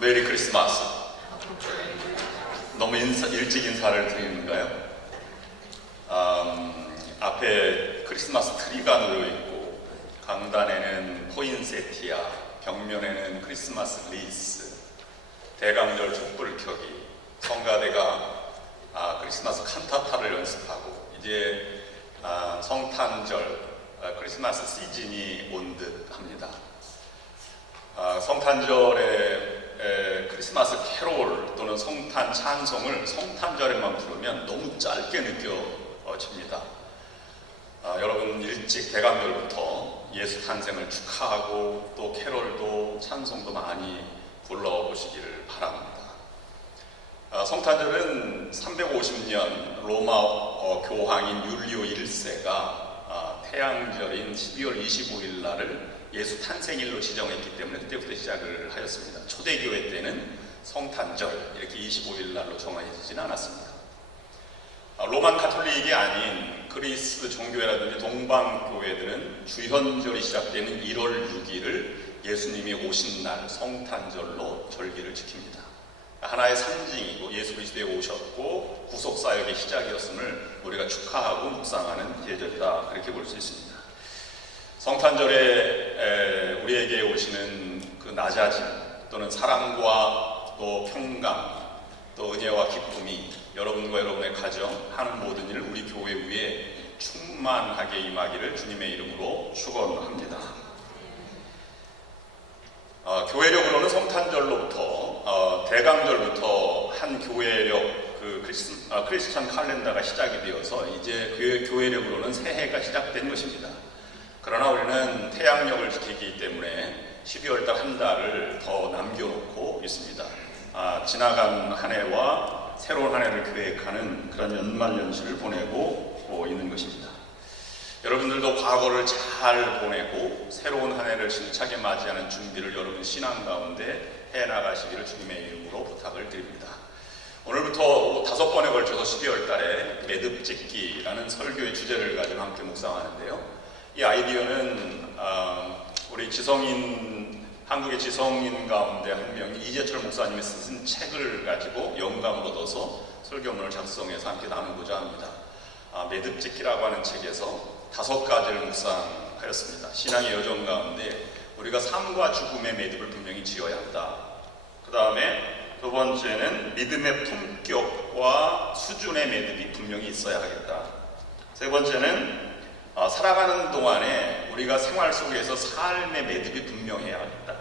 메리 크리스마스. 너무 일찍 인사를 드리는가요? 앞에 크리스마스 트리가 놓여 있고, 강단에는 포인세티아, 벽면에는 크리스마스 리스, 대강절 촛불 켜기, 성가대가 크리스마스 칸타타를 연습하고, 이제 성탄절, 크리스마스 시즌이 온 듯 합니다. 성탄절에 크리스마스 캐롤 또는 성탄 찬송을 성탄절에만 부르면 너무 짧게 느껴집니다. 여러분 일찍 대강절부터 예수 탄생을 축하하고 또 캐롤도 찬송도 많이 불러보시기를 바랍니다. 성탄절은 350년 로마 교황인 율리오 1세가 태양절인 12월 25일 날을 예수 탄생일로 지정했기 때문에 그때부터 시작을 하였습니다. 초대교회 때는 성탄절 이렇게 25일 날로 정해지지는 않았습니다. 로만 카톨릭이 아닌 그리스 종교회라든지 동방교회들은 주현절이 시작되는 1월 6일을 예수님이 오신 날 성탄절로 절기를 지킵니다. 하나의 상징이고 예수 그리스도에 오셨고 구속사역의 시작이었음을 우리가 축하하고 묵상하는 계절이다, 그렇게 볼 수 있습니다. 성탄절에 우리에게 오시는 그 낮아짐 또는 사랑과 또 평강 또 은혜와 기쁨이 여러분과 여러분의 가정 하는 모든 일 우리 교회 위에 충만하게 임하기를 주님의 이름으로 축원합니다. 교회력으로는 성탄절로부터 대강절부터 한 교회력 크리스천 칼렌더가 시작이 되어서 이제 교회력으로는 새해가 시작된 것입니다. 그러나 우리는 태양력을 지키기 때문에 12월달 한 달을 더 남겨놓고 있습니다. 지나간 한 해와 새로운 한 해를 계획하는 그런 연말연시를 보내고 있는 것입니다. 여러분들도 과거를 잘 보내고 새로운 한 해를 힘차게 맞이하는 준비를 여러분 신앙 가운데 해나가시기를 주님의 이름으로 부탁을 드립니다. 오늘부터 5번에 걸쳐서 12월달에 매듭짓기라는 설교의 주제를 가지고 함께 묵상하는데요. 이 아이디어는 우리 한국의 지성인 가운데 한 명이 이재철 목사님이 쓴 책을 가지고 영감을 얻어서 설교문을 작성해서 함께 나누고자 합니다. 매듭짓기라고 하는 책에서 5가지를 묵상하였습니다. 신앙의 여정 가운데 우리가 삶과 죽음의 매듭을 분명히 지어야 한다. 그 다음에 두 번째는 믿음의 품격과 수준의 매듭이 분명히 있어야 하겠다. 세 번째는 살아가는 동안에 우리가 생활 속에서 삶의 매듭이 분명해야겠다.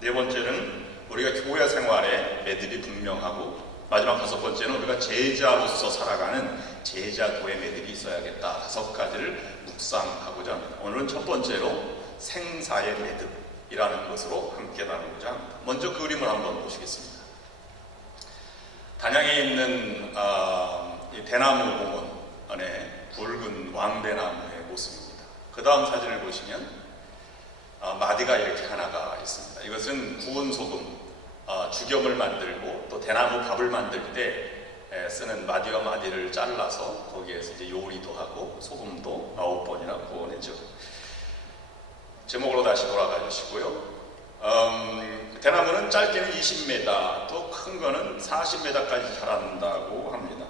네 번째는 우리가 교회 생활에 매듭이 분명하고, 마지막 5번째는 우리가 제자로서 살아가는 제자도의 매듭이 있어야겠다. 5가지를 묵상하고자 합니다. 오늘은 첫 번째로 생사의 매듭이라는 것으로 함께 나누고자 합니다. 먼저 그림을 한번 보시겠습니다. 단양에 있는 이 대나무 공원 안에 굵은 왕대나무의 모습입니다. 그 다음 사진을 보시면 마디가 이렇게 하나가 있습니다. 이것은 구운 소금, 죽염을 만들고 또 대나무 밥을 만들 때 쓰는 마디와 마디를 잘라서 거기에서 이제 요리도 하고 소금도 9번이나 구워내죠. 제목으로 다시 돌아가 주시고요. 대나무는 짧게는 20m, 또 큰 거는 40m까지 자란다고 합니다.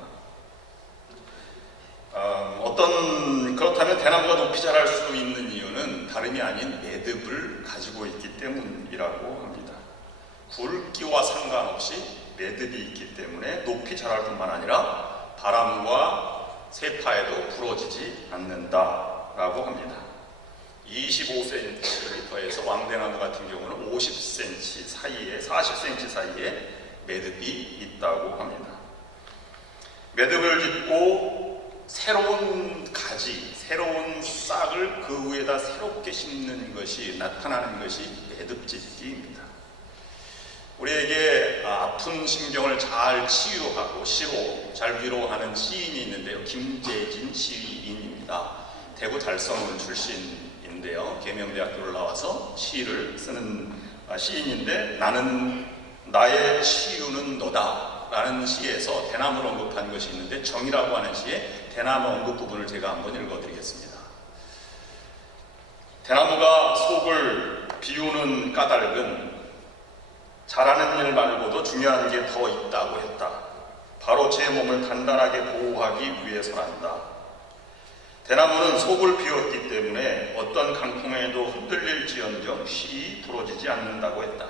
그렇다면 대나무가 높이 자랄 수 있는 이유는 다름이 아닌 매듭을 가지고 있기 때문이라고 합니다. 굵기와 상관없이 매듭이 있기 때문에 높이 자랄 뿐만 아니라 바람과 세파에도 부러지지 않는다라고 합니다. 25cm에서 왕대나무 같은 경우는 50cm 사이에, 40cm 사이에 매듭이 있다고 합니다. 매듭을 짓고 새로운 가지, 새로운 싹을 그 위에다 새롭게 심는 것이 나타나는 것이 매듭짓기입니다. 우리에게 아픈 심경을 잘 치유하고 시로 잘 위로하는 시인이 있는데요. 김재진 시인입니다. 대구 달성 출신인데요. 계명대학교를 나와서 시를 쓰는 시인인데, 나는 나의 치유는 너다 라는 시에서 대나무를 언급한 것이 있는데, 정이라고 하는 시에 대나무 언급 부분을 제가 한번 읽어드리겠습니다. 대나무가 속을 비우는 까닭은 잘하는 일 말고도 중요한 게 더 있다고 했다. 바로 제 몸을 단단하게 보호하기 위해서란다. 대나무는 속을 비웠기 때문에 어떤 강풍에도 흔들릴지언정 실이 부러지지 않는다고 했다.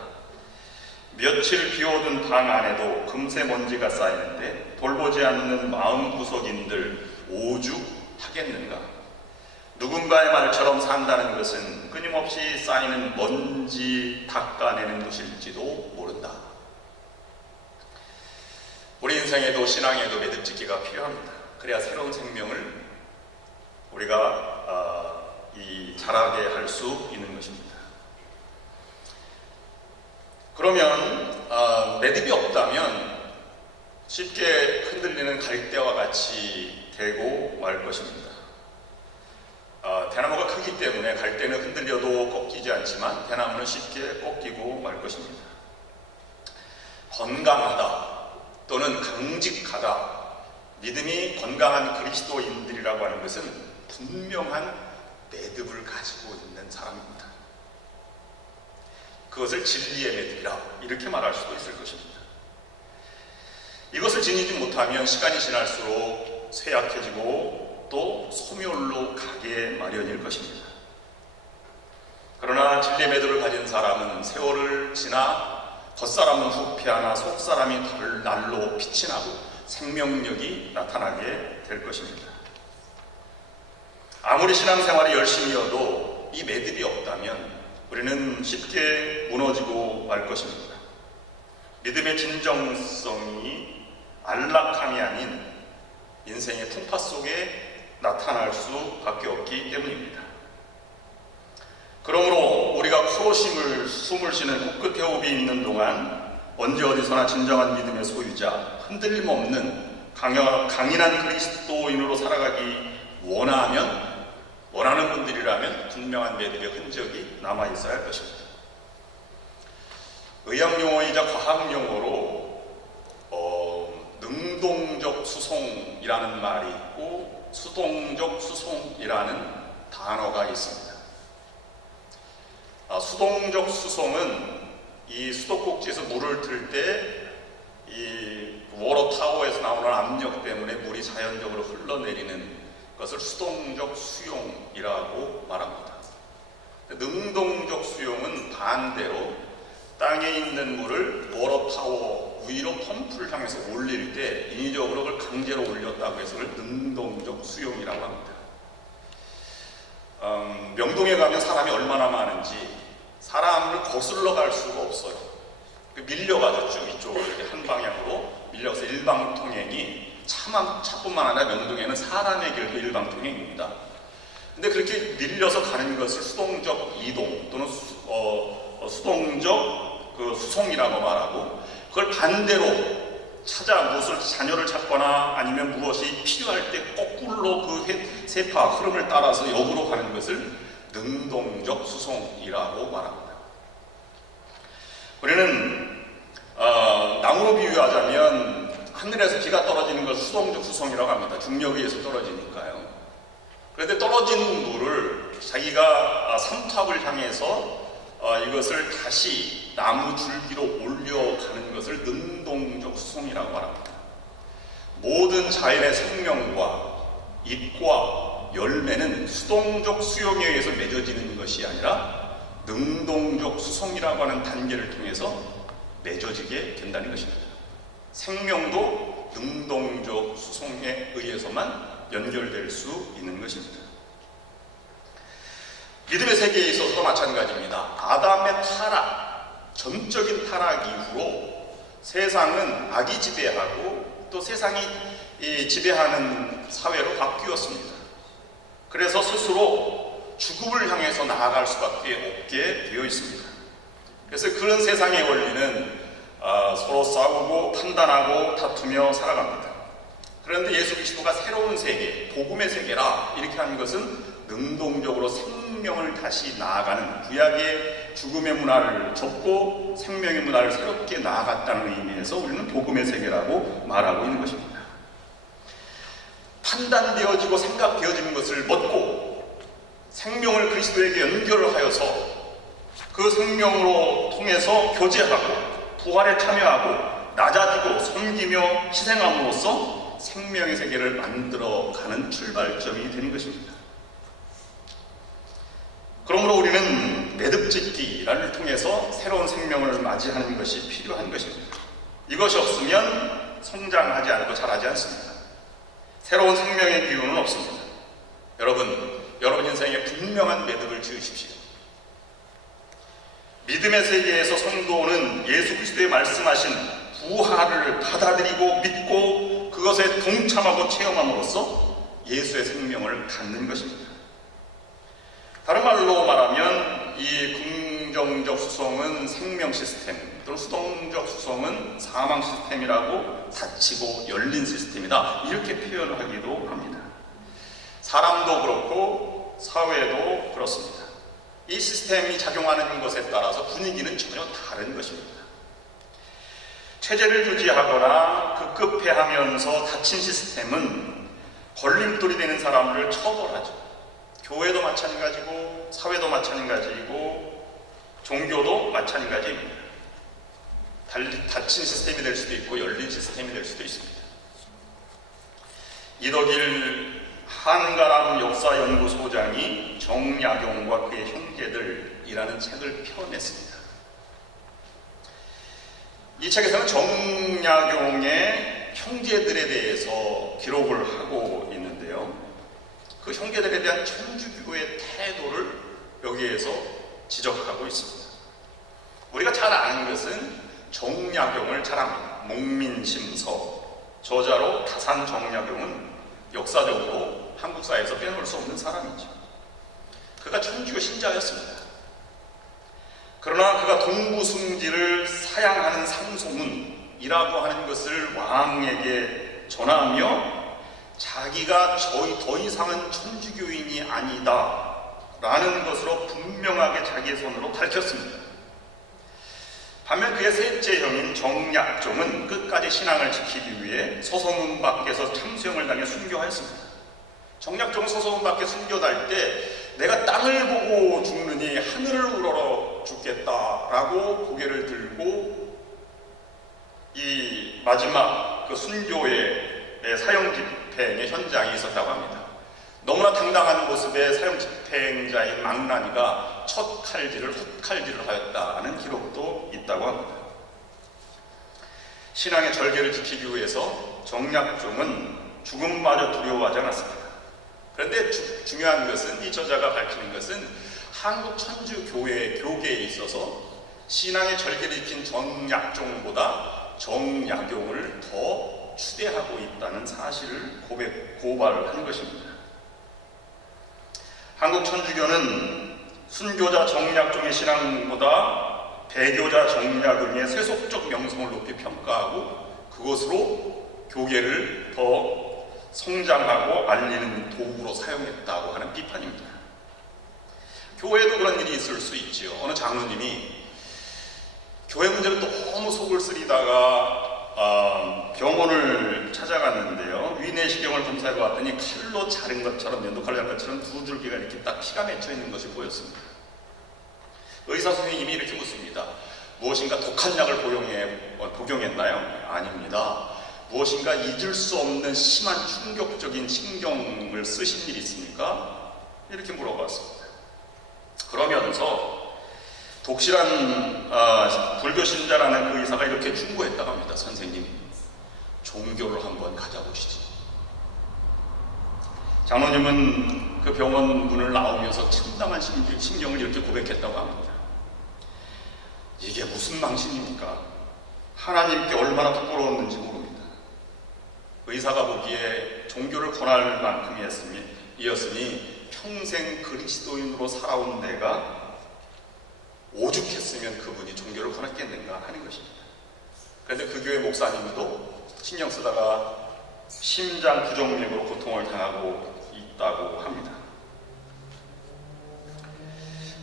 며칠 비워둔 방 안에도 금세 먼지가 쌓이는데 돌보지 않는 마음구석인들 오죽하겠는가. 누군가의 말처럼 산다는 것은 끊임없이 쌓이는 먼지 닦아내는 것일지도 모른다. 우리 인생에도 신앙에도 매듭짓기가 필요합니다. 그래야 새로운 생명을 우리가 자라게 할 수 있는 것입니다. 그러면 매듭이 없다면 쉽게 흔들리는 갈대와 같이 되고 말 것입니다. 대나무가 크기 때문에 갈대는 흔들려도 꺾이지 않지만 대나무는 쉽게 꺾이고 말 것입니다. 건강하다 또는 강직하다, 믿음이 건강한 그리스도인들이라고 하는 것은 분명한 매듭을 가지고 있는 사람입니다. 그것을 진리의 매듭이라 이렇게 말할 수도 있을 것입니다. 이것을 지니지 못하면 시간이 지날수록 쇠약해지고 또 소멸로 가게 마련일 것입니다. 그러나 진리의 매듭을 가진 사람은 세월을 지나 겉사람은 후패하나 속사람이 날로 빛이 나고 생명력이 나타나게 될 것입니다. 아무리 신앙생활이 열심히여도 이 매듭이 없다면 우리는 쉽게 무너지고 말 것입니다. 믿음의 진정성이 안락함이 아닌 인생의 풍파 속에 나타날 수밖에 없기 때문입니다. 그러므로 우리가 코로 숨을 쉬는 코끝에 호흡이 있는 동안 언제 어디서나 진정한 믿음의 소유자, 흔들림 없는 강인한 그리스도인으로 살아가기 원하는 분들이라면 분명한 매듭의 흔적이 남아있어야 할 것입니다. 의학용어이자 과학용어로 능동적 수송이라는 말이 있고 수동적 수송이라는 단어가 있습니다. 수동적 수송은 이 수도꼭지에서 물을 틀 때 이 워터타워에서 나오는 압력 때문에 물이 자연적으로 흘러내리는 것을 수동적 수용이라고 말합니다. 능동적 수용은 반대로 땅에 있는 물을 워터타워 위로 펌프를 향해서 올릴 때 인위적으로 그걸 강제로 올렸다고 해서 그걸 능동적 수용이라고 합니다. 명동에 가면 사람이 얼마나 많은지 사람을 거슬러 갈 수가 없어요. 밀려가죠. 쭉 이쪽으로 이렇게 한 방향으로 밀려서 일방통행이 차뿐만 아니라 명동에는 사람의 길도 일방통행입니다. 근데 그렇게 밀려서 가는 것을 수동적 이동 또는 수동적 수송이라고 말하고, 그걸 반대로 무엇을 자녀를 찾거나 아니면 무엇이 필요할 때 거꾸로 그 세파 흐름을 따라서 역으로 가는 것을 능동적 수송이라고 말합니다. 우리는 나무로 비유하자면 하늘에서 비가 떨어지는 걸 수동적 수송이라고 합니다. 중력에 의해서 떨어지니까요. 그런데 떨어진 물을 자기가 삼탑을 향해서 이것을 다시 나무 줄기로 올려가는 것을 능동적 수송이라고 말합니다. 모든 자연의 생명과 잎과 열매는 수동적 수용에 의해서 맺어지는 것이 아니라 능동적 수송이라고 하는 단계를 통해서 맺어지게 된다는 것입니다. 생명도 능동적 수송에 의해서만 연결될 수 있는 것입니다. 믿음의 세계에 있어서도 마찬가지입니다. 아담의 타락, 전적인 타락 이후로 세상은 악이 지배하고 또 세상이 지배하는 사회로 바뀌었습니다. 그래서 스스로 죽음을 향해서 나아갈 수밖에 없게 되어 있습니다. 그래서 그런 세상의 원리는 서로 싸우고 판단하고 다투며 살아갑니다. 그런데 예수 그리스도가 새로운 세계, 복음의 세계라 이렇게 하는 것은 능동적으로 생명을 다시 나아가는, 구약의 죽음의 문화를 접고 생명의 문화를 새롭게 나아갔다는 의미에서 우리는 복음의 세계라고 말하고 있는 것입니다. 판단되어지고 생각되어지는 것을 먹고 생명을 그리스도에게 연결을 하여서 그 생명으로 통해서 교제하고 부활에 참여하고 낮아지고 섬기며 희생함으로써 생명의 세계를 만들어가는 출발점이 되는 것입니다. 그러므로 우리는 매듭짓기를 통해서 새로운 생명을 맞이하는 것이 필요한 것입니다. 이것이 없으면 성장하지 않고 자라지 않습니다. 새로운 생명의 기운은 없습니다. 여러분 인생에 분명한 매듭을 지으십시오. 믿음의 세계에서 성도는 예수 그리스도의 말씀하신 부활을 받아들이고 믿고 그것에 동참하고 체험함으로써 예수의 생명을 갖는 것입니다. 다른 말로 말하면 이 긍정적 수성은 생명 시스템 또는 수동적 수성은 사망 시스템이라고 닫히고 열린 시스템이다, 이렇게 표현을 하기도 합니다. 사람도 그렇고 사회도 그렇습니다. 이 시스템이 작용하는 것에 따라서 분위기는 전혀 다른 것입니다. 체제를 유지하거나 급급해하면서 닫힌 시스템은 걸림돌이 되는 사람을 처벌하죠. 교회도 마찬가지고 사회도 마찬가지고 종교도 마찬가지입니다. 닫힌 시스템이 될 수도 있고 열린 시스템이 될 수도 있습니다. 이덕일 한가람 역사연구소장이 정약용과 그의 형제들이라는 책을 펴냈습니다. 이 책에서는 정약용의 형제들에 대해서 기록을 하고 있는데요. 그 형제들에 대한 천주교의 태도를 여기에서 지적하고 있습니다. 우리가 잘 아는 것은 정약용을 잘 압니다. 목민심서, 저자로 다산 정약용은 역사적으로 한국사에서 빼놓을 수 없는 사람이죠. 그가 천주교 신자였습니다. 그러나 그가 동부승지를 사양하는 상소문이라고 하는 것을 왕에게 전하며 자기가 더 이상은 천주교인이 아니다 라는 것으로 분명하게 자기의 손으로 밝혔습니다. 반면 그의 셋째 형인 정약종은 끝까지 신앙을 지키기 위해 서서문 밖에서 참수형을 당해 순교하였습니다. 정약종은 서서문 밖에 순교할 때 내가 땅을 보고 죽느니 하늘을 우러러 죽겠다라고 고개를 들고 이 마지막 그 순교의 사형 집행의 현장에 있었다고 합니다. 너무나 당당한 모습의 사형 집행자인 망나니가 첫 칼질을 훗칼질을 하였다는 기록도 있다고 합니다. 신앙의 절개를 지키기 위해서 정약종은 죽음마저 두려워하지 않았습니다. 그런데 중요한 것은, 이 저자가 밝히는 것은 한국 천주교회 교계에 있어서 신앙의 절개를 지킨 정약종보다 정약용을 더 추대하고 있다는 사실을 고발을 하는 것입니다. 한국 천주교는 순교자 정약종의 신앙보다 배교자 정약용의 세속적 명성을 높이 평가하고 그것으로 교계를 더 성장하고 알리는 도구로 사용했다고 하는 비판입니다. 교회에도 그런 일이 있을 수 있지요. 어느 장로님이 교회 문제로 너무 속을 쓰리다가 병원을 찾아갔는데요. 위내시경을 검사해 봤더니 칼로 자른 것처럼, 면도칼로 자른 것처럼 두 줄기가 이렇게 딱 피가 맺혀 있는 것이 보였습니다. 의사 선생님이 이렇게 묻습니다. 무엇인가 독한 약을 복용했나요? 아닙니다. 무엇인가 잊을 수 없는 심한 충격적인 신경을 쓰신 일이 있습니까? 이렇게 물어봤습니다. 그러면서 독실한 불교 신자라는 그 의사가 이렇게 충고했다고 합니다. 선생님, 종교를 한번 가져보시지. 장로님은 그 병원 문을 나오면서 참담한 신경을 이렇게 고백했다고 합니다. 이게 무슨 망신입니까? 하나님께 얼마나 부끄러웠는지 모릅니다. 의사가 보기에 종교를 권할 만큼이었으니 평생 그리스도인으로 살아온 내가 오죽했으면 그분이 종교를 권했겠는가 하는 것입니다. 그런데 그 교회 목사님도 신경 쓰다가 심장 부정맥으로 고통을 당하고 있다고 합니다.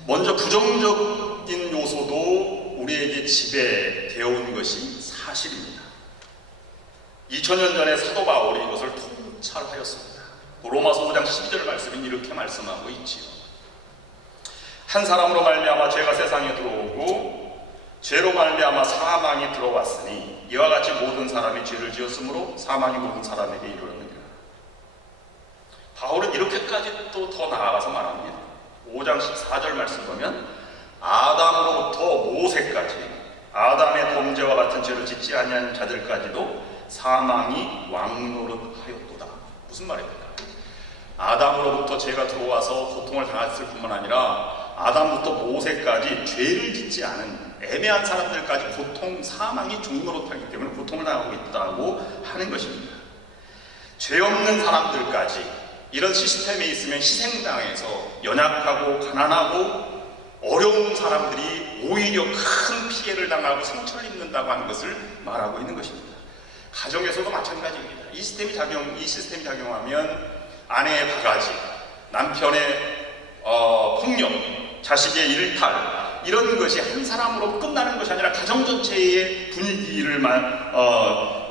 먼저 부정적인 요소도 우리에게 지배되어 온 것이 사실입니다. 2000년 전에 사도 바울이 이것을 통찰하였습니다. 로마서 5장 12절 말씀은 이렇게 말씀하고 있지요. 한 사람으로 말미암아 죄가 세상에 들어오고 죄로 말미암아 사망이 들어왔으니 이와 같이 모든 사람이 죄를 지었으므로 사망이 모든 사람에게 이르렀느니라. 바울은 이렇게까지 또 더 나아가서 말합니다. 5장 14절 말씀 보면 아담으로부터 모세까지 아담의 범죄와 같은 죄를 짓지 아니한 자들까지도 사망이 왕노릇하였도다. 무슨 말입니까? 아담으로부터 죄가 들어와서 고통을 당했을 뿐만 아니라 아담부터 모세까지 죄를 짓지 않은 애매한 사람들까지 고통, 사망이 종노릇하기 때문에 고통을 당하고 있다고 하는 것입니다. 죄 없는 사람들까지 이런 시스템에 있으면 희생당해서 연약하고 가난하고 어려운 사람들이 오히려 큰 피해를 당하고 상처를 입는다고 하는 것을 말하고 있는 것입니다. 가정에서도 마찬가지입니다. 이 시스템이 작용하면 아내의 바가지, 남편의 폭력, 자식의 일탈 이런 것이 한 사람으로 끝나는 것이 아니라 가정 전체의 분위기를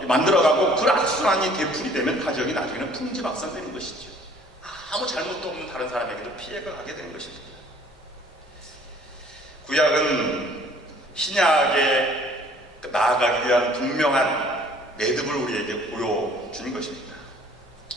만들어가고 그 악순환이 되풀이 되면 가정이 나중에는 풍지박산되는 것이죠. 아무 잘못도 없는 다른 사람에게도 피해가 가게 되는 것입니다. 구약은 신약에 나아가기 위한 분명한 매듭을 우리에게 보여주는 것입니다.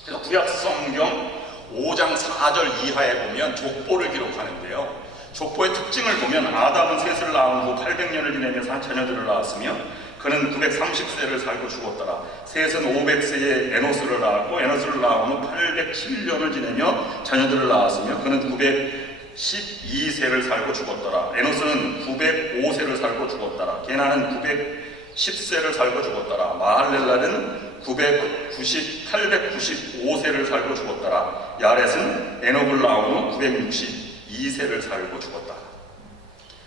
그래서 구약 성경 5장 4절 이하에 보면 족보를 기록하는데요. 족보의 특징을 보면 아담은 셋을 낳은 후 800년을 지내며 자녀들을 낳았으며 그는 930세를 살고 죽었더라. 셋은 500세에 에노스를 낳았고 에노스를 낳은 후 807년을 지내며 자녀들을 낳았으며 그는 912세를 살고 죽었더라. 에노스는 905세를 살고 죽었더라. 게나는 910세를 살고 죽었더라. 마할렐라는 895세를 살고 죽었더라. 야렛은 에녹을 낳은 후 962세를 살고 죽었다.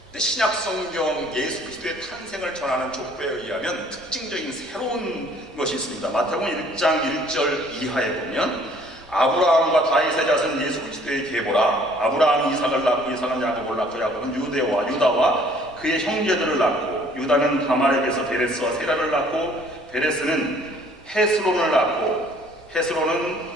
근데 신약 성경 예수 그리스도의 탄생을 전하는 족보에 의하면 특징적인 새로운 것이 있습니다. 마태복음 1장 1절 이하에 보면 아브라함과 다윗의 자손 예수 그리스도의 계보라. 아브라함이 이삭을 낳고 이삭은 야곱을 낳고 야곱은 유다와 그의 형제들을 낳고 유다는 다말에게서 베레스와 세라를 낳고 베레스는 헤스론을 낳고 헤스론은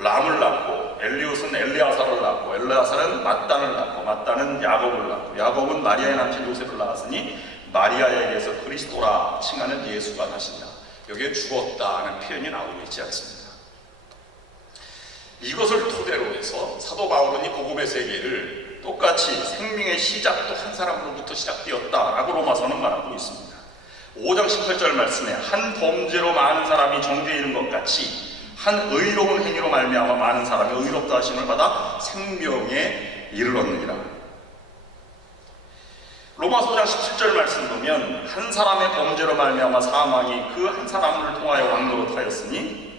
람을 낳고 엘리웃은 엘리아사를 낳고 엘리아사는 mat단을 낳고 mat단은 야곱을 낳고 야곱은 마리아의 남편 요셉을 낳았으니 마리아에게서 그리스도라 칭하는 예수가 나신다. 여기에 죽었다는 표현이 나오고 있지 않습니다. 이것을 토대로 해서 사도 바울은 이 복음의 세계를 똑같이 생명의 시작도 한 사람으로부터 시작되었다라고 로마서는 말하고 있습니다. 5장 18절 말씀에 한 범죄로 많은 사람이 정죄에 이른 것 같이 한 의로운 행위로 말미암아 많은 사람이 의롭다 하심을 받아 생명에 이르렀느니라. 로마서 5장 17절 말씀 보면 한 사람의 범죄로 말미암아 사망이 그 한 사람을 통하여 왕노릇하였으니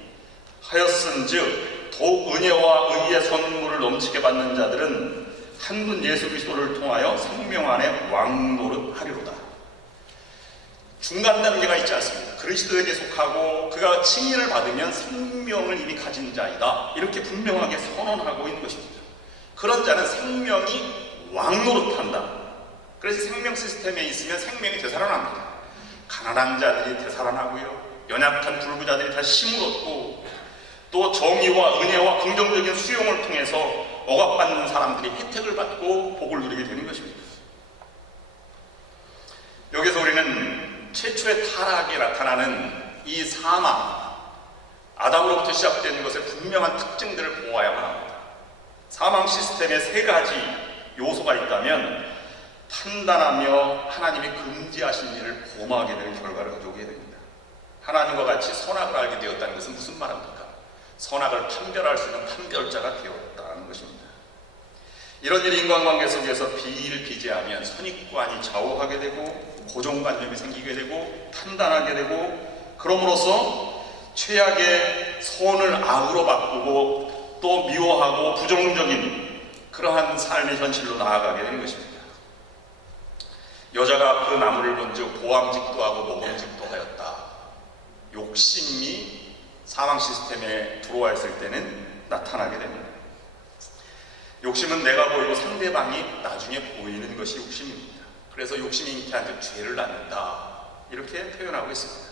하였은즉 더욱 은혜와 의의 선물을 넘치게 받는 자들은 한 분 예수 그리스도를 통하여 생명 안에 왕노릇하리로다. 중간 단계가 있지 않습니까? 그리스도에게 속하고 그가 칭의를 받으면 생명을 이미 가진 자이다. 이렇게 분명하게 선언하고 있는 것입니다. 그런 자는 생명이 왕노릇한다. 그래서 생명 시스템에 있으면 생명이 되살아납니다. 가난한 자들이 되살아나고요. 연약한 불구자들이 다시 힘을 얻고 또 정의와 은혜와 긍정적인 수용을 통해서 억압받는 사람들이 혜택을 받고 복을 누리게 되는 것입니다. 여기서 우리는 최초의 타락에 나타나는 이 사망, 아담으로부터 시작된 것의 분명한 특징들을 보아야만 합니다. 사망 시스템에 세 가지 요소가 있다면 판단하며 하나님이 금지하신 일을 범하게 되는 결과를 가져오게 됩니다. 하나님과 같이 선악을 알게 되었다는 것은 무슨 말입니까? 선악을 판별할 수 있는 판별자가 되었다는 것입니다. 이런 일이 인간관계 속에서 비일비재하면 선입관이 좌우하게 되고 고정관념이 생기게 되고 판단하게 되고 그럼으로써 최악의 선을 악으로 바꾸고 또 미워하고 부정적인 그러한 삶의 현실로 나아가게 되는 것입니다. 여자가 그 나무를 본즉 보암직도 하고 모범직도 하였다. 욕심이 사망 시스템에 들어와 있을 때는 나타나게 됩니다. 욕심은 내가 보이고 상대방이 나중에 보이는 것이 욕심입니다. 그래서 욕심이 잉태한 죄를 낳는다. 이렇게 표현하고 있습니다.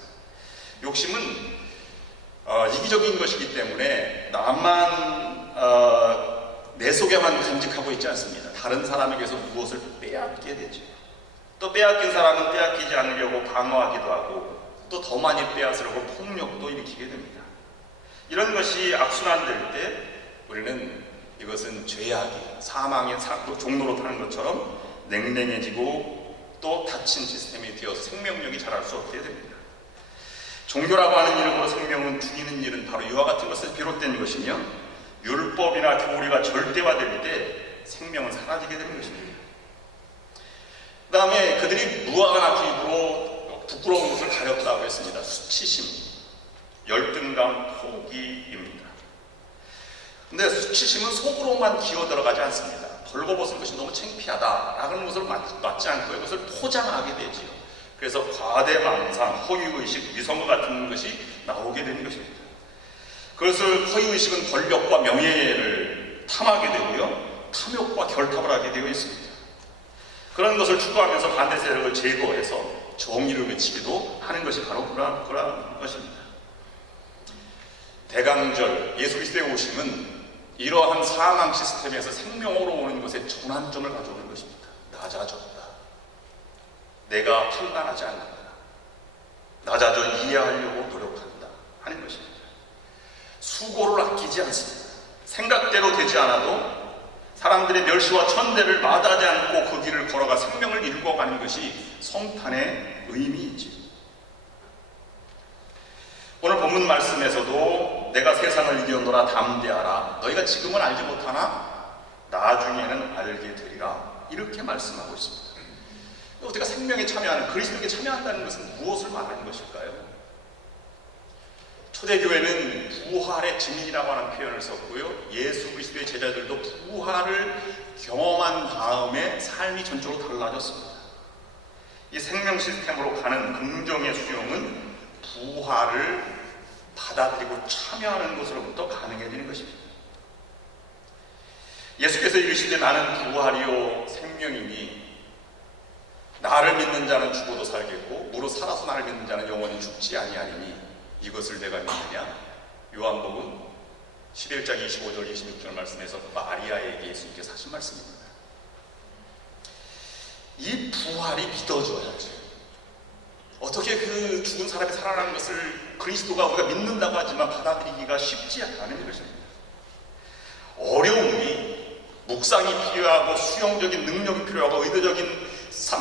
욕심은 이기적인 것이기 때문에 나만 내 속에만 간직하고 있지 않습니다. 다른 사람에게서 무엇을 빼앗게 되죠. 또 빼앗긴 사람은 빼앗기지 않으려고 방어하기도 하고 또 더 많이 빼앗으려고 폭력도 일으키게 됩니다. 이런 것이 악순환될 때 우리는 이것은 죄악이 사망의 종로로 타는 것처럼 냉랭해지고 또 닫힌 시스템이 되어서 생명력이 자랄 수 없게 됩니다. 종교라고 하는 이름으로 생명은 죽이는 일은 바로 이와 같은 것에서 비롯된 것이며 율법이나 교리가 절대화될 때 생명은 사라지게 되는 것입니다. 그 다음에 그들이 무화과 입으로 부끄러운 것을 가렸다고 했습니다. 수치심, 열등감, 포기입니다. 근데 수치심은 속으로만 기어 들어가지 않습니다. 벌거벗은 것이 너무 창피하다라는 것을 맞지 않고 이것을 포장하게 되지요. 그래서 과대망상, 허위의식, 위선과 같은 것이 나오게 되는 것입니다. 그것을 허위의식은 권력과 명예를 탐하게 되고요, 탐욕과 결탁을 하게 되어 있습니다. 그런 것을 추구하면서 반대 세력을 제거해서 정의를 외치기도 하는 것이 바로 그러한 것입니다. 대강절, 예수 그리스도의 오심은 이러한 사망 시스템에서 생명으로 오는 것에 전환점을 가져오는 것입니다. 낮아졌다. 내가 판단하지 않는다. 낮아져 이해하려고 노력한다 하는 것입니다. 수고를 아끼지 않습니다. 생각대로 되지 않아도 사람들의 멸시와 천대를 마다하지 않고 그 길을 걸어가 생명을 일궈가는 것이 성탄의 의미이지. 오늘 본문 말씀에서도 내가 세상을 이겨노라 담대하라. 너희가 지금은 알지 못하나 나중에는 알게 되리라. 이렇게 말씀하고 있습니다. 우리가 생명에 참여하는, 그리스도에게 참여한다는 것은 무엇을 말하는 것일까요? 초대교회는 부활의 증인이라고 하는 표현을 썼고요, 예수 그리스도의 제자들도 부활을 경험한 다음에 삶이 전적으로 달라졌습니다. 이 생명 시스템으로 가는 긍정의 수용은 부활을 받아들이고 참여하는 것으로부터 가능해지는 것입니다. 예수께서 이르시되 나는 부활이요 생명이니 나를 믿는 자는 죽어도 살겠고 무릇 살아서 나를 믿는 자는 영원히 죽지 아니하리니 이것을 내가 믿느냐? 요한복음 11장 25절 26절 말씀에서 마리아에게 예수님께서 하신 말씀입니다. 이 부활이 믿어져야죠. 어떻게 그 죽은 사람이 살아나는 것을 그리스도가 우리가 믿는다고 하지만 받아들이기가 쉽지 않은 것입니다. 어려움이 묵상이 필요하고 수용적인 능력이 필요하고 의도적인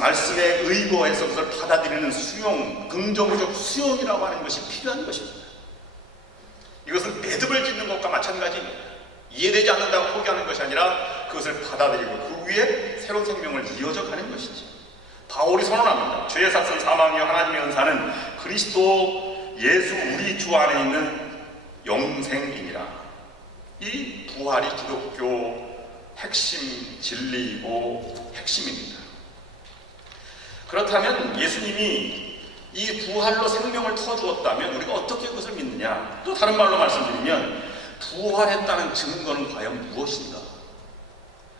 말씀에 의거해서 그것을 받아들이는 수용, 긍정적 수용이라고 하는 것이 필요한 것입니다. 이것은 매듭을 짓는 것과 마찬가지입니다. 이해되지 않는다고 포기하는 것이 아니라 그것을 받아들이고 그 위에 새로운 생명을 이어져 가는 것이지. 바울이 선언합니다. 죄의 삭은 사망이요 하나님의 은사는 그리스도 예수 우리 주 안에 있는 영생이니라. 이 부활이 기독교 핵심 진리이고 핵심입니다. 그렇다면 예수님이 이 부활로 생명을 터주었다면 우리가 어떻게 그것을 믿느냐? 또 다른 말로 말씀드리면 부활했다는 증거는 과연 무엇인가?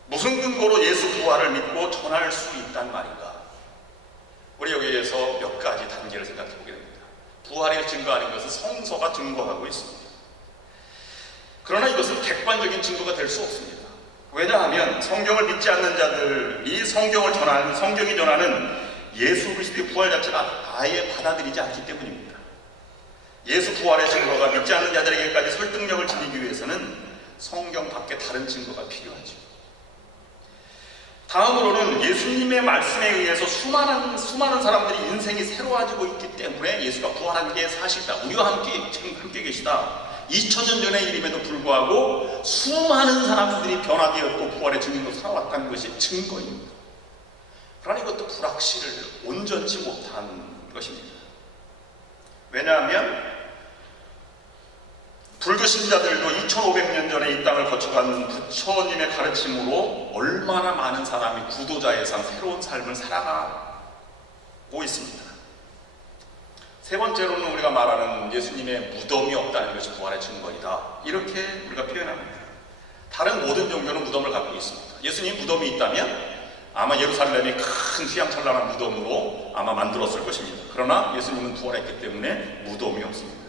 무슨 근거로 예수 부활을 믿고 전할 수 있단 말인가? 우리 여기에서 몇 가지 단계를 생각해 보게 됩니다. 부활을 증거하는 것은 성서가 증거하고 있습니다. 그러나 이것은 객관적인 증거가 될 수 없습니다. 왜냐하면 성경을 믿지 않는 자들이 성경이 전하는 예수 그리스도의 부활 자체를 아예 받아들이지 않기 때문입니다. 예수 부활의 증거가 믿지 않는 자들에게까지 설득력을 지니기 위해서는 성경 밖에 다른 증거가 필요하죠. 다음으로는 예수님의 말씀에 의해서 수많은 사람들이 인생이 새로워지고 있기 때문에 예수가 부활한 게 사실이다. 우리와 함께 지금 함께 계시다. 2000년 전의 일임에도 불구하고 수많은 사람들이 변화되었고 부활의 증인으로 살아왔다는 것이 증거입니다. 그러나 이것도 불확실을 온전치 못한 것입니다. 왜냐하면 불교 신자들도 2500년 전에 이 땅을 거쳐간 부처님의 가르침으로 얼마나 많은 사람이 구도자의 삶, 새로운 삶을 살아가고 있습니다. 세 번째로는 우리가 말하는 예수님의 무덤이 없다는 것이 부활의 증거이다. 이렇게 우리가 표현합니다. 다른 모든 종교는 무덤을 갖고 있습니다. 예수님 무덤이 있다면 아마 예루살렘이 큰 휘황찬란한 무덤으로 아마 만들었을 것입니다. 그러나 예수님은 부활했기 때문에 무덤이 없습니다.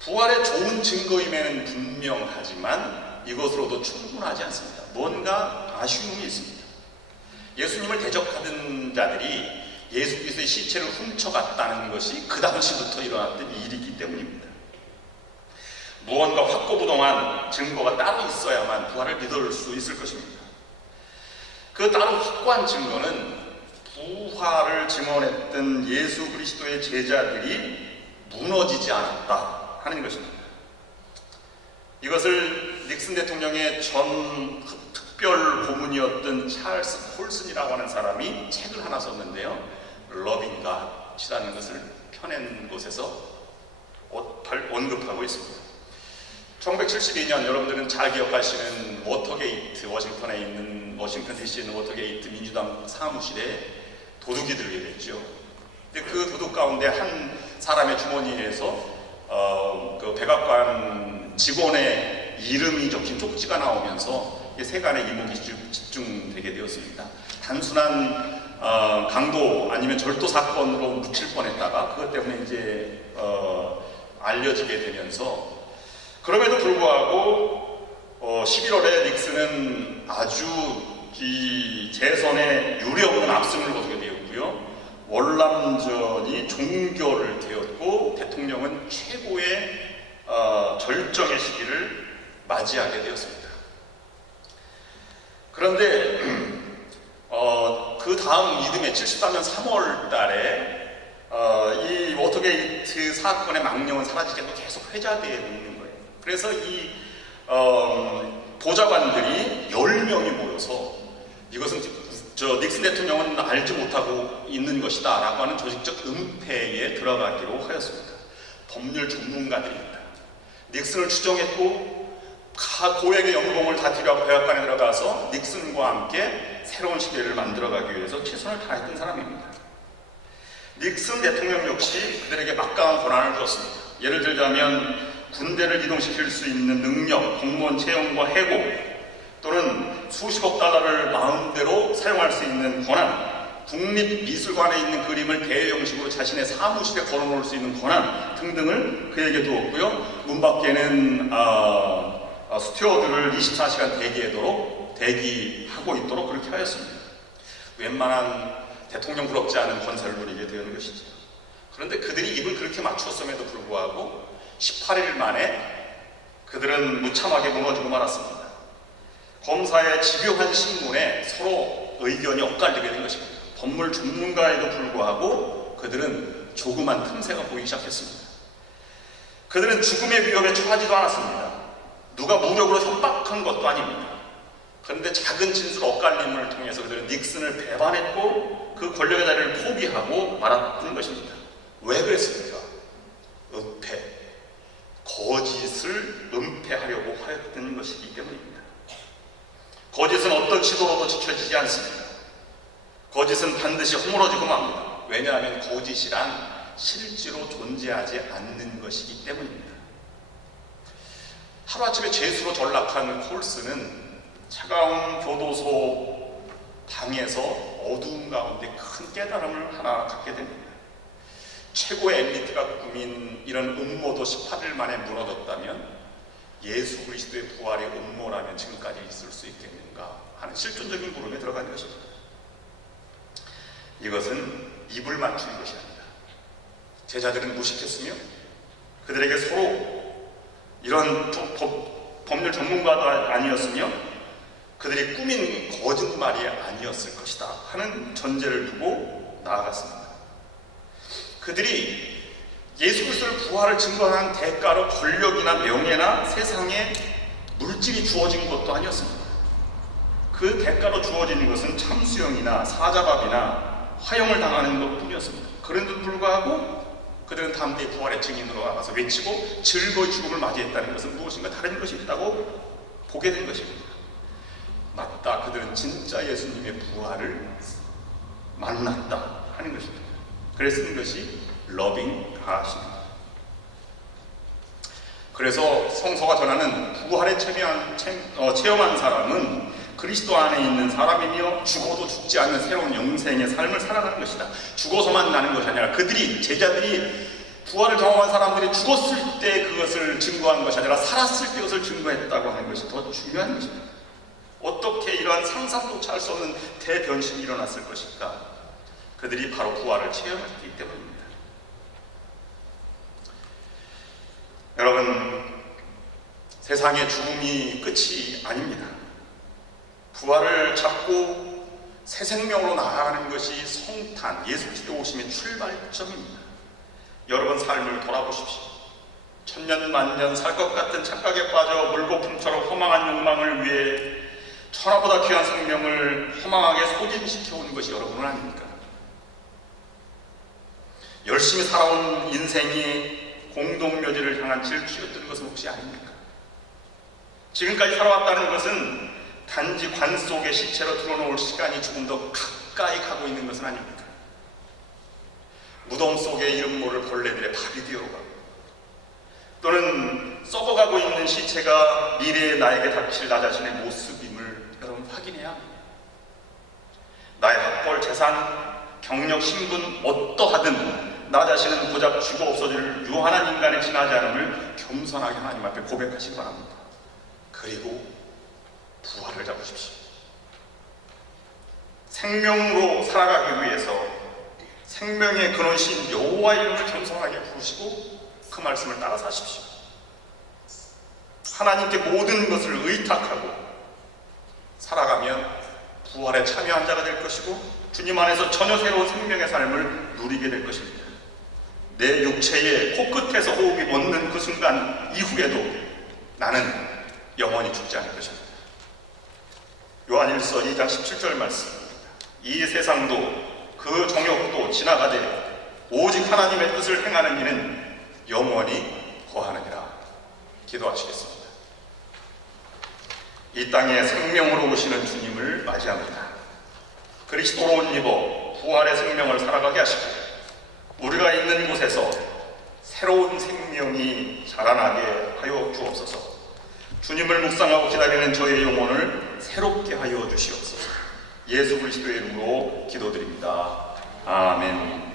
부활의 좋은 증거임에는 분명하지만 이것으로도 충분하지 않습니다. 뭔가 아쉬움이 있습니다. 예수님을 대적하던 자들이 예수 그리스도의 시체를 훔쳐갔다는 것이 그 당시부터 일어났던 일이기 때문입니다. 무언가 확고부동한 증거가 따로 있어야만 부활을 믿을 수 있을 것입니다. 그 따로 확고한 증거는 부활을 증언했던 예수 그리스도의 제자들이 무너지지 않았다 하는 것입니다. 이것을 닉슨 대통령의 전 특별 고문이었던 찰스 콜슨이라고 하는 사람이 책을 하나 썼는데요. 러빙 갓이라는 것을 펴낸 곳에서 언급하고 있습니다. 1972년 여러분들은 잘 기억하시는 워터게이트, 워싱턴에 있는 워싱턴 DC에 있는 워터게이트 민주당 사무실에 도둑이 들게 됐죠. 근데 그 도둑 가운데 한 사람의 주머니에서 그 백악관 직원의 이름이 적힌 쪽지가 나오면서 세간의 이목이 집중되게 되었습니다. 단순한 강도 아니면 절도 사건으로 묻힐 뻔했다가 그것 때문에 이제 알려지게 되면서, 그럼에도 불구하고 11월에 닉슨은 아주 이 재선에 유례없는 압승을 거두게 되었고요. 월남전이 종결을 되었고 대통령은 최고의 절정의 시기를 맞이하게 되었습니다. 그런데 그 다음 이듬해 73년 3월 달에 이 워터게이트 사건의 망령은 사라지게도 계속 회자되어 있는 거예요. 그래서 이 보좌관들이 10명이 모여서 이것은 닉슨 대통령은 알지 못하고 있는 것이다 라고 하는 조직적 은폐에 들어가기로 하였습니다. 법률 전문가들입니다. 닉슨을 추정했고 고액의 연봉을 다 들여고 백악관에 들어가서 닉슨과 함께 새로운 시대를 만들어가기 위해서 최선을 다했던 사람입니다. 닉슨 대통령 역시 그들에게 막강한 권한을 주었습니다. 예를 들자면 군대를 이동시킬 수 있는 능력, 공무원 채용과 해고, 또는 수십억 달러를 마음대로 사용할 수 있는 권한, 국립미술관에 있는 그림을 대여형식으로 자신의 사무실에 걸어놓을 수 있는 권한 등등을 그에게 두었고요. 문 밖에는 스튜어드를 24시간 대기하고 있도록 그렇게 하였습니다. 웬만한 대통령 부럽지 않은 권세를 누리게 되는 것이죠. 그런데 그들이 입을 그렇게 맞추었음에도 불구하고 18일 만에 그들은 무참하게 무너지고 말았습니다. 검사의 집요한 신문에 서로 의견이 엇갈리게 된 것입니다. 법률 전문가에도 불구하고 그들은 조그만 틈새가 보이기 시작했습니다. 그들은 죽음의 위협에 처하지도 않았습니다. 누가 무력으로 협박한 것도 아닙니다. 그런데 작은 진술 엇갈림을 통해서 그들은 닉슨을 배반했고 그 권력의 자리를 포기하고 말았던 것입니다. 왜 그랬습니까? 은폐, 거짓을 은폐하려고 하였던 것이기 때문입니다. 거짓은 어떤 시도로도 지켜지지 않습니다. 거짓은 반드시 허물어지고 맙니다. 왜냐하면 거짓이란 실제로 존재하지 않는 것이기 때문입니다. 하루아침에 죄수로 전락한 콜스는 차가운 교도소 방에서 어두운 가운데 큰 깨달음을 하나 갖게 됩니다. 최고의 엘리트가 꾸민 이런 음모도 18일 만에 무너졌다면 예수 그리스도의 부활의 음모라면 지금까지 있을 수 있겠는가 하는 실존적인 물음에 들어가는 것입니다. 이것은 입을 맞추는 것이 아니다. 제자들은 무식했으며 그들에게 서로 이런 법률 전문가도 아니었으며 그들이 꾸민 거짓말이 아니었을 것이다 하는 전제를 두고 나아갔습니다. 그들이 예수 그리스도의 부활을 증거하는 대가로 권력이나 명예나 세상에 물질이 주어진 것도 아니었습니다. 그 대가로 주어진 것은 참수형이나 사자밥이나 화형을 당하는 것뿐이었습니다. 그런데도 불구하고 그들은 담대히 부활의 증인으로 나가서 외치고 즐거이 죽음을 맞이했다는 것은 무엇인가 다른 것이 있다고 보게 된 것입니다. 맞다, 그들은 진짜 예수님의 부활을 만났다 하는 것입니다. 그래서 쓰는 것이 러빙 갓입니다. 그래서 성서가 전하는 부활에 체험한 사람은 그리스도 안에 있는 사람이며 죽어도 죽지 않는 새로운 영생의 삶을 살아가는 것이다. 죽어서만 나는 것이 아니라 제자들이 부활을 경험한 사람들이 죽었을 때 그것을 증거한 것이 아니라 살았을 때 그것을 증거했다고 하는 것이 더 중요한 것입니다. 어떻게 이런 이러한 상상조차 할 수 없는 대변신이 일어났을 것일까? 그들이 바로 부활을 체험했기 때문입니다. 여러분, 세상의 죽음이 끝이 아닙니다. 부활을 잡고 새 생명으로 나아가는 것이 성탄, 예수 그리스도 오심의 출발점입니다. 여러분 삶을 돌아보십시오. 천년 만년 살 것 같은 착각에 빠져 물거품처럼 허망한 욕망을 위해 천하보다 귀한 생명을 허망하게 소진시켜온 것이 여러분은 아닙니까? 열심히 살아온 인생이 공동묘지를 향한 질주였던 것은 혹시 아닙니까? 지금까지 살아왔다는 것은 단지 관 속의 시체로 들어놓을 시간이 조금 더 가까이 가고 있는 것은 아닙니까? 무덤 속에 이름 모를 벌레들의 밥이 되어가고, 또는 썩어가고 있는 시체가 미래의 나에게 닥칠 나 자신의 모습임을 여러분 확인해야 합니다. 나의 학벌, 재산, 경력, 신분 어떠하든 나 자신은 고작 죽어 없어질 유한한 인간에 지나지 않음을 겸손하게 하나님 앞에 고백하시기 바랍니다. 그리고 부활을 잡으십시오. 생명으로 살아가기 위해서 생명의 근원이신 여호와 이름을 겸손하게 부르시고 그 말씀을 따라 사십시오. 하나님께 모든 것을 의탁하고 살아가면 부활에 참여한 자가 될 것이고 주님 안에서 전혀 새로운 생명의 삶을 누리게 될 것입니다. 내 육체의 코끝에서 호흡이 멎는 그 순간 이후에도 나는 영원히 죽지 않을 것입니다. 요한일서 2장 17절 말씀입니다. 이 세상도 그 정욕도 지나가되 오직 하나님의 뜻을 행하는 이는 영원히 거하느니라. 기도하시겠습니다. 이 땅에 생명으로 오시는 주님을 맞이합니다. 그리스도로 옷 입어 부활의 생명을 살아가게 하시고 우리가 있는 곳에서 새로운 생명이 자라나게 하여 주옵소서. 주님을 묵상하고 기다리는 저의 영혼을 새롭게 하여 주시옵소서. 예수 그리스도의 이름으로 기도드립니다. 아멘.